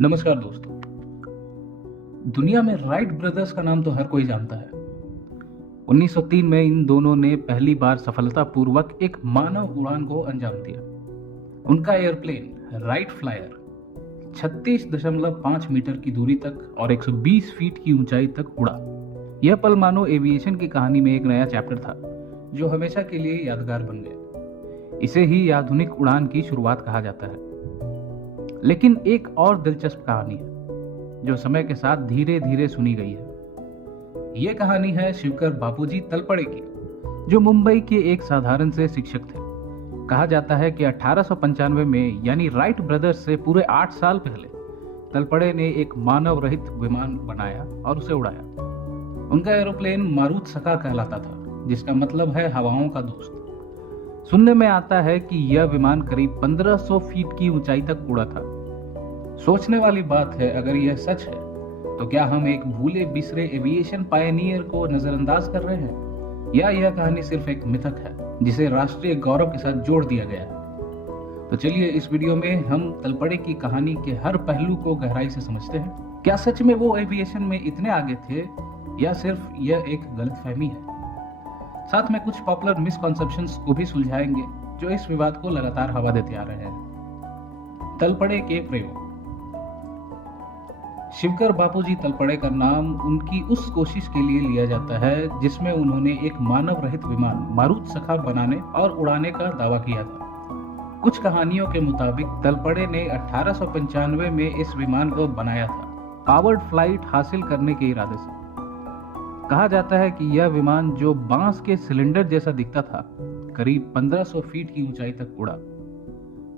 नमस्कार दोस्तों। दुनिया में राइट ब्रदर्स का नाम तो हर कोई जानता है। 1903 में इन दोनों ने पहली बार सफलतापूर्वक एक मानव उड़ान को अंजाम दिया। उनका एयरप्लेन राइट फ्लायर 36.5 मीटर की दूरी तक और 120 फीट की ऊंचाई तक उड़ा। यह पल मानो एविएशन की कहानी में एक नया चैप्टर था जो हमेशा के लिए यादगार बन गया। इसे ही आधुनिक उड़ान की शुरुआत कहा जाता है। लेकिन एक और दिलचस्प कहानी है जो समय के साथ धीरे धीरे सुनी गई है। यह कहानी है शिवकर बापूजी तलपड़े की, जो मुंबई के एक साधारण से शिक्षक थे। कहा जाता है कि 1895 में यानी राइट ब्रदर्स से पूरे 8 साल पहले तलपड़े ने एक मानव रहित विमान बनाया और उसे उड़ाया। उनका एरोप्लेन मारुत सखा कहलाता था, जिसका मतलब है हवाओं का दोस्त। सुनने में आता है कि यह विमान करीब 1500 फीट की ऊंचाई तक उड़ा था। सोचने वाली बात है, अगर यह सच है तो क्या हम एक भूले बिसरे एविएशन पायनियर को नजरअंदाज कर रहे हैं, या यह कहानी सिर्फ एक मिथक है जिसे राष्ट्रीय गौरव के साथ जोड़ दिया गया है। तो चलिए इस वीडियो में हम तलपड़े की कहानी के हर पहलू को गहराई से समझते हैं। क्या सच में वो एविएशन में इतने आगे थे, या सिर्फ यह एक गलतफहमी है। साथ में कुछ पॉपुलर मिसकॉन्सेप्शंस को भी सुलझाएंगे जो इस विवाद को लगातार हवा देते आ रहे हैं। तलपड़े के प्रयोग। शिवकर बापूजी तलपड़े का नाम उनकी उस कोशिश के लिए लिया जाता है जिसमें उन्होंने एक मानव रहित विमान मारुत सखा बनाने और उड़ाने का दावा किया था। कुछ कहानियों के मुताबिक तलपड़े ने 1895 में इस विमान को बनाया था, पावर्ड फ्लाइट हासिल करने के इरादे से। कहा जाता है कि यह विमान, जो बांस के सिलेंडर जैसा दिखता था, करीब 1500 फीट की ऊंचाई तक उड़ा।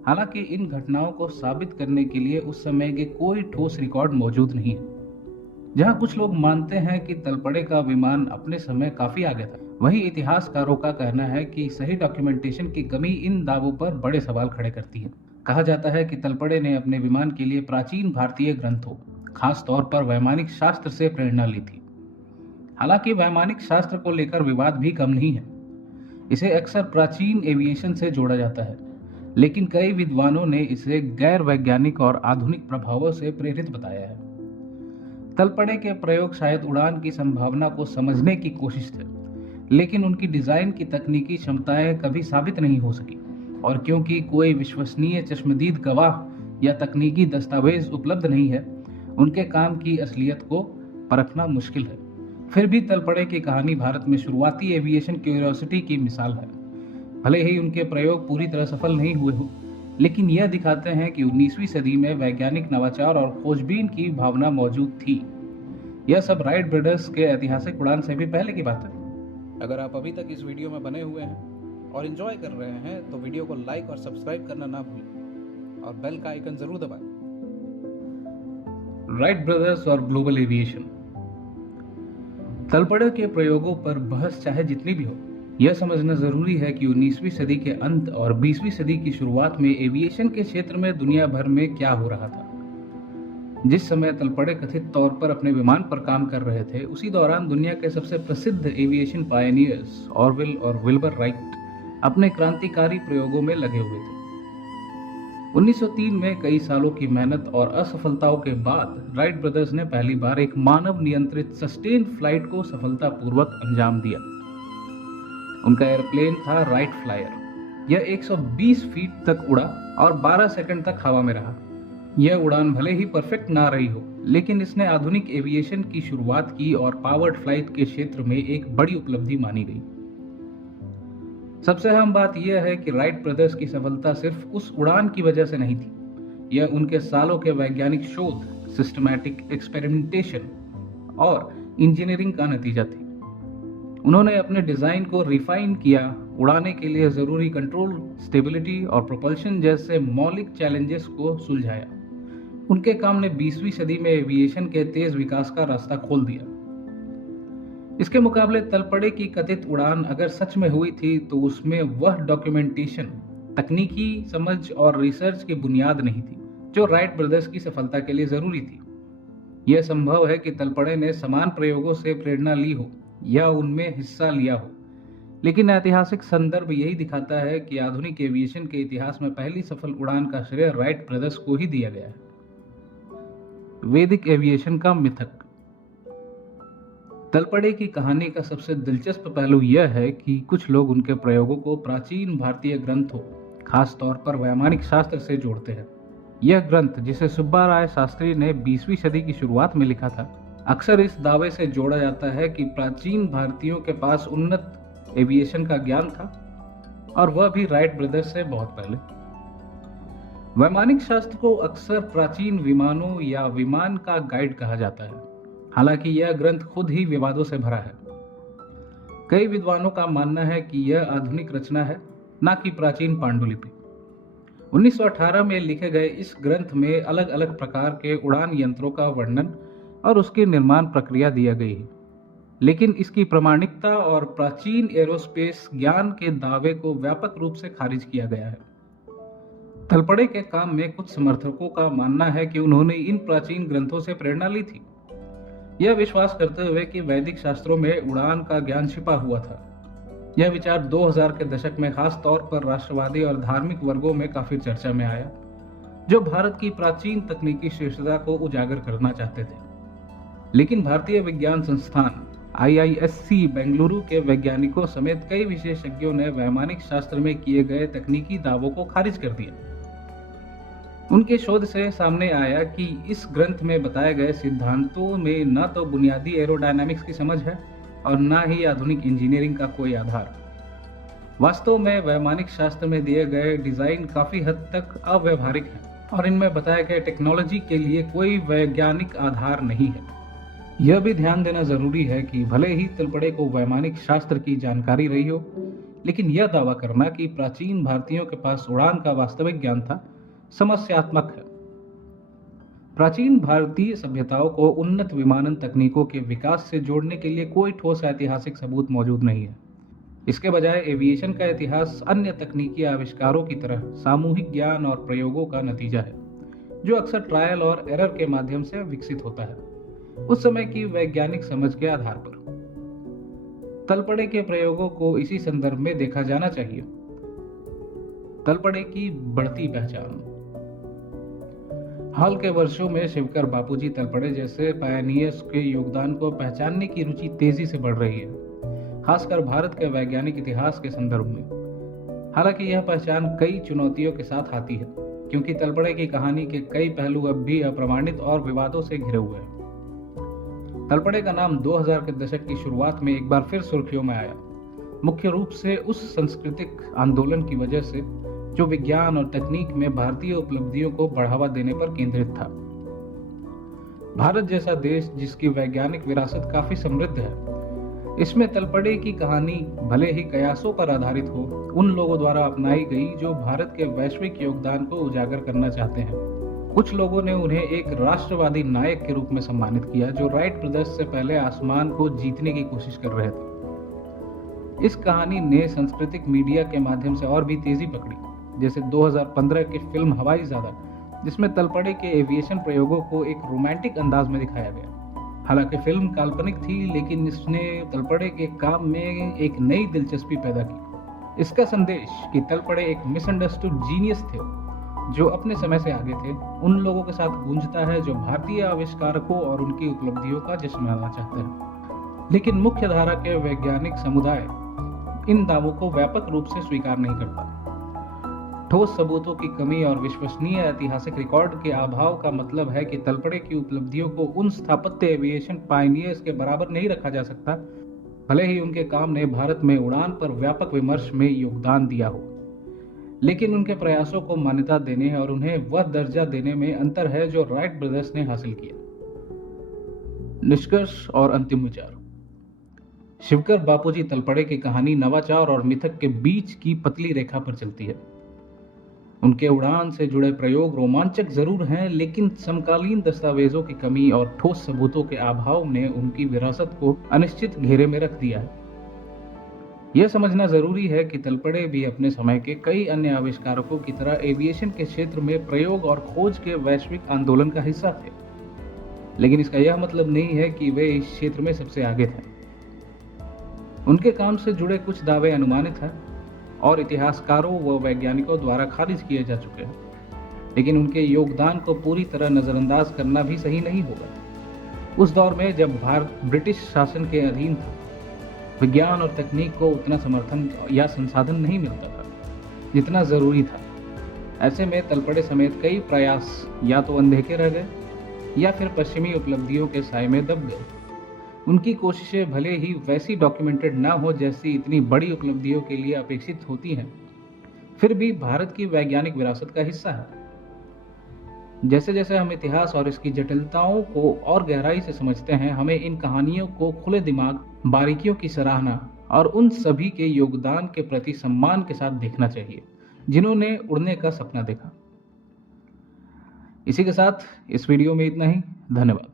हालांकि इन घटनाओं को साबित करने के लिए उस समय के कोई ठोस रिकॉर्ड मौजूद नहीं है। जहां कुछ लोग मानते हैं कि तलपड़े का विमान अपने समय काफी आगे था, वहीं इतिहासकारों का कहना है कि सही डॉक्यूमेंटेशन की कमी इन दावों पर बड़े सवाल खड़े करती है। कहा जाता है कि तलपड़े ने अपने विमान के लिए प्राचीन भारतीय ग्रंथों, खास तौर पर वैमानिक शास्त्र से प्रेरणा ली थी। हालांकि वैमानिक शास्त्र को लेकर विवाद भी कम नहीं है। इसे अक्सर प्राचीन एविएशन से जोड़ा जाता है, लेकिन कई विद्वानों ने इसे गैर वैज्ञानिक और आधुनिक प्रभावों से प्रेरित बताया है। तलपड़े के प्रयोग शायद उड़ान की संभावना को समझने की कोशिश थे, लेकिन उनकी डिजाइन की तकनीकी क्षमताएं कभी साबित नहीं हो सकी, और क्योंकि कोई विश्वसनीय चश्मदीद गवाह या तकनीकी दस्तावेज उपलब्ध नहीं है, उनके काम की असलियत को परखना मुश्किल है। फिर भी तलपड़े की कहानी भारत में शुरुआती एविएशन क्यूरियोसिटी की मिसाल है। भले ही उनके प्रयोग पूरी तरह सफल नहीं हुए हो, लेकिन यह दिखाते हैं कि 19वीं सदी में वैज्ञानिक नवाचार और खोजबीन की भावना मौजूद थी। यह सब राइट ब्रदर्स के ऐतिहासिक उड़ान से भी पहले की बात है। अगर आप अभी तक इस वीडियो में बने हुए हैं और एंजॉय कर रहे हैं तो वीडियो को लाइक और सब्सक्राइब करना ना भूलें और बेल का आइकन जरूर दबाएं। राइट ब्रदर्स और ग्लोबल एविएशन। तलपड़े के प्रयोगों पर बहस चाहे जितनी भी हो, यह समझना जरूरी है कि 19वीं सदी के अंत और 20वीं सदी की शुरुआत में एविएशन के क्षेत्र में दुनिया भर में क्या हो रहा था। जिस समय तलपड़े कथित तौर पर अपने विमान पर काम कर रहे थे, उसी दौरान दुनिया के सबसे प्रसिद्ध एविएशन पायनियर्स ऑरविल और विल्बर राइट अपने क्रांतिकारी प्रयोगों में लगे हुए थे। 1903 में कई सालों की मेहनत और असफलताओं के बाद राइट ब्रदर्स ने पहली बार एक मानव नियंत्रित सस्टेन्ड फ्लाइट को सफलतापूर्वक अंजाम दिया। उनका एयरप्लेन था राइट फ्लायर। यह 120 फीट तक उड़ा और 12 सेकंड तक हवा में रहा। यह उड़ान भले ही परफेक्ट ना रही हो, लेकिन इसने आधुनिक एविएशन की शुरुआत की और पावर्ड फ्लाइट के क्षेत्र में एक बड़ी उपलब्धि मानी गई। सबसे अहम बात यह है कि राइट ब्रदर्स की सफलता सिर्फ उस उड़ान की वजह से नहीं थी। यह उनके सालों के वैज्ञानिक शोध, सिस्टमैटिक एक्सपेरिमेंटेशन और इंजीनियरिंग का नतीजा थी। उन्होंने अपने डिजाइन को रिफाइन किया, उड़ाने के लिए जरूरी कंट्रोल, स्टेबिलिटी और प्रोपल्शन जैसे मौलिक चैलेंजेस को सुलझाया। उनके काम ने 20वीं सदी में एविएशन के तेज विकास का रास्ता खोल दिया। इसके मुकाबले तलपड़े की कथित उड़ान अगर सच में हुई थी तो उसमें वह डॉक्यूमेंटेशन, तकनीकी समझ और रिसर्च की बुनियाद नहीं थी जो राइट ब्रदर्स की सफलता के लिए जरूरी थी। यह संभव है कि तलपड़े ने समान प्रयोगों से प्रेरणा ली हो या उनमें हिस्सा लिया हो, लेकिन ऐतिहासिक संदर्भ यही दिखाता है कि आधुनिक एविएशन के इतिहास में पहली सफल उड़ान का श्रेय राइट ब्रदर्स को ही दिया गया है। वैदिक एविएशन का मिथक। तलपड़े की कहानी का सबसे दिलचस्प पहलू यह है कि कुछ लोग उनके प्रयोगों को प्राचीन भारतीय ग्रंथों, खास तौर पर वैमानिक शास्त्र से जोड़ते हैं। यह ग्रंथ, जिसे सुब्बा राय शास्त्री ने 20वीं सदी की शुरुआत में लिखा था, अक्सर इस दावे से जोड़ा जाता है कि प्राचीन भारतीयों के पास उन्नत एविएशन का ज्ञान था, और वह भी राइट ब्रदर्स से बहुत पहले। वैमानिक शास्त्र को अक्सर प्राचीन विमानों या विमान का गाइड कहा जाता है, हालांकि यह ग्रंथ खुद ही विवादों से भरा है। कई विद्वानों का मानना है कि यह आधुनिक रचना है, न कि प्राचीन पांडुलिपि। 1918 में लिखे गए इस ग्रंथ में अलग अलग प्रकार के उड़ान यंत्रों का वर्णन और उसकी निर्माण प्रक्रिया दिया गई है, लेकिन इसकी प्रामाणिकता और प्राचीन एरोस्पेस ज्ञान के दावे को व्यापक रूप से खारिज किया गया है। तलपड़े के काम में कुछ समर्थकों का मानना है कि उन्होंने इन प्राचीन ग्रंथों से प्रेरणा ली थी, यह विश्वास करते हुए कि वैदिक शास्त्रों में उड़ान का ज्ञान छिपा हुआ था। यह विचार 2000 के दशक में खास तौर पर राष्ट्रवादी और धार्मिक वर्गों में काफी चर्चा में आया, जो भारत की प्राचीन तकनीकी श्रेष्ठता को उजागर करना चाहते थे। लेकिन भारतीय विज्ञान संस्थान IISc बेंगलुरु के वैज्ञानिकों समेत कई विशेषज्ञों ने वैमानिक शास्त्र में किए गए तकनीकी दावों को खारिज कर दिया। उनके शोध से सामने आया कि इस ग्रंथ में बताए गए सिद्धांतों में न तो बुनियादी एरोडायनामिक्स की समझ है और न ही आधुनिक इंजीनियरिंग का कोई आधार। वास्तव में वैमानिक शास्त्र में दिए गए डिजाइन काफी हद तक अव्यवहारिक हैं और इनमें बताए गए टेक्नोलॉजी के लिए कोई वैज्ञानिक आधार नहीं है। यह भी ध्यान देना जरूरी है कि भले ही तलपड़े को वैमानिक शास्त्र की जानकारी रही हो, लेकिन यह दावा करना कि प्राचीन भारतीयों के पास उड़ान का वास्तविक ज्ञान था समस्यात्मक है। प्राचीन भारतीय सभ्यताओं को उन्नत विमानन तकनीकों के विकास से जोड़ने के लिए कोई ठोस ऐतिहासिक सबूत मौजूद नहीं है। इसके बजाय एविएशन का इतिहास अन्य तकनीकी आविष्कारों की तरह सामूहिक ज्ञान और प्रयोगों का नतीजा है, जो अक्सर ट्रायल और एरर के माध्यम से विकसित होता है, उस समय की वैज्ञानिक समझ के आधार पर। तलपड़े के प्रयोगों को इसी संदर्भ में देखा जाना चाहिए। तलपड़े की बढ़ती पहचान। हाल के वर्षों में शिवकर बापूजी तलपड़े जैसे पायनियर्स के योगदान को पहचानने की रुचि तेजी से बढ़ रही है, खासकर भारत के वैज्ञानिक इतिहास के संदर्भ में। हालांकि यह पहचान कई चुनौतियों के साथ आती है, क्योंकि तलपड़े की कहानी के कई पहलू अब भी अप्रमाणित और विवादों से घिरे हुए हैं। तलपड़े का नाम 2000 के दशक की शुरुआत में एक बार फिर सुर्खियों में आया, मुख्य रूप से उस सांस्कृतिक आंदोलन की वजह से जो विज्ञान और तकनीक में भारतीय उपलब्धियों को बढ़ावा देने पर केंद्रित था। भारत जैसा देश जिसकी वैज्ञानिक विरासत काफी समृद्ध है, इसमें तलपड़े की कहानी भले ही कयासों पर आधारित हो, उन लोगों द्वारा अपनाई गई जो भारत के वैश्विक योगदान को उजागर करना चाहते हैं। कुछ लोगों ने उन्हें एक राष्ट्रवादी नायक के रूप में सम्मानित किया, जो राइट ब्रदर्स से पहले आसमान को जीतने की कोशिश कर रहे थे। इस कहानी ने सांस्कृतिक मीडिया के माध्यम से और भी तेजी पकड़ी, जैसे 2015 की फिल्म हवाई ज़्यादा, जिसमें तलपड़े के एविएशन प्रयोगों को एक रोमांटिक अंदाज में दिखाया गया। हालांकि फिल्म काल्पनिक थी, लेकिन इसने तलपड़े के काम में एक नई दिलचस्पी पैदा की। इसका संदेश कि तलपड़े एक मिसअंडरस्टूड जीनियस थे जो अपने समय से आगे थे, उन लोगों के साथ गूंजता है जो भारतीय आविष्कारकों और उनकी उपलब्धियों का जश्न मनाना चाहते हैं। लेकिन मुख्य धारा के वैज्ञानिक समुदाय इन दावों को व्यापक रूप से स्वीकार नहीं करता। ठोस सबूतों की कमी और विश्वसनीय ऐतिहासिक रिकॉर्ड के अभाव का मतलब है कि तलपड़े की उपलब्धियों को उन स्थापत्य एविएशन पायनियर्स के बराबर नहीं रखा जा सकता, भले ही उनके काम ने भारत में उड़ान पर व्यापक विमर्श में योगदान दिया हो। लेकिन उनके प्रयासों को मान्यता देने और उन्हें वह दर्जा देने में अंतर है जो राइट ब्रदर्स ने हासिल किया। निष्कर्ष और अंतिम विचार। शिवकर बापूजी तलपड़े की कहानी नवाचार और मिथक के बीच की पतली रेखा पर चलती है। उनके उड़ान से जुड़े प्रयोग रोमांचक जरूर हैं, लेकिन समकालीन दस्तावेजों की कमी और ठोस सबूतों के अभाव ने उनकी विरासत को अनिश्चित घेरे में रख दिया है। यह समझना जरूरी है कि तलपड़े भी अपने समय के कई अन्य आविष्कारकों की तरह एविएशन के क्षेत्र में प्रयोग और खोज के वैश्विक आंदोलन का हिस्सा थे, लेकिन इसका यह मतलब नहीं है कि वे इस क्षेत्र में सबसे आगे थे। उनके काम से जुड़े कुछ दावे अनुमानित हैं और इतिहासकारों व वैज्ञानिकों द्वारा खारिज किए जा चुके हैं। लेकिन उनके योगदान को पूरी तरह नज़रअंदाज करना भी सही नहीं होगा। उस दौर में जब भारत ब्रिटिश शासन के अधीन था, विज्ञान और तकनीक को उतना समर्थन या संसाधन नहीं मिलता था जितना ज़रूरी था। ऐसे में तलपड़े समेत कई प्रयास या तो अनदेखे रह गए या फिर पश्चिमी उपलब्धियों के साए में दब गए। उनकी कोशिशें भले ही वैसी डॉक्यूमेंटेड ना हो जैसी इतनी बड़ी उपलब्धियों के लिए अपेक्षित होती हैं, फिर भी भारत की वैज्ञानिक विरासत का हिस्सा है। जैसे जैसे हम इतिहास और इसकी जटिलताओं को और गहराई से समझते हैं, हमें इन कहानियों को खुले दिमाग, बारीकियों की सराहना और उन सभी के योगदान के प्रति सम्मान के साथ देखना चाहिए जिन्होंने उड़ने का सपना देखा। इसी के साथ इस वीडियो में इतना ही। धन्यवाद।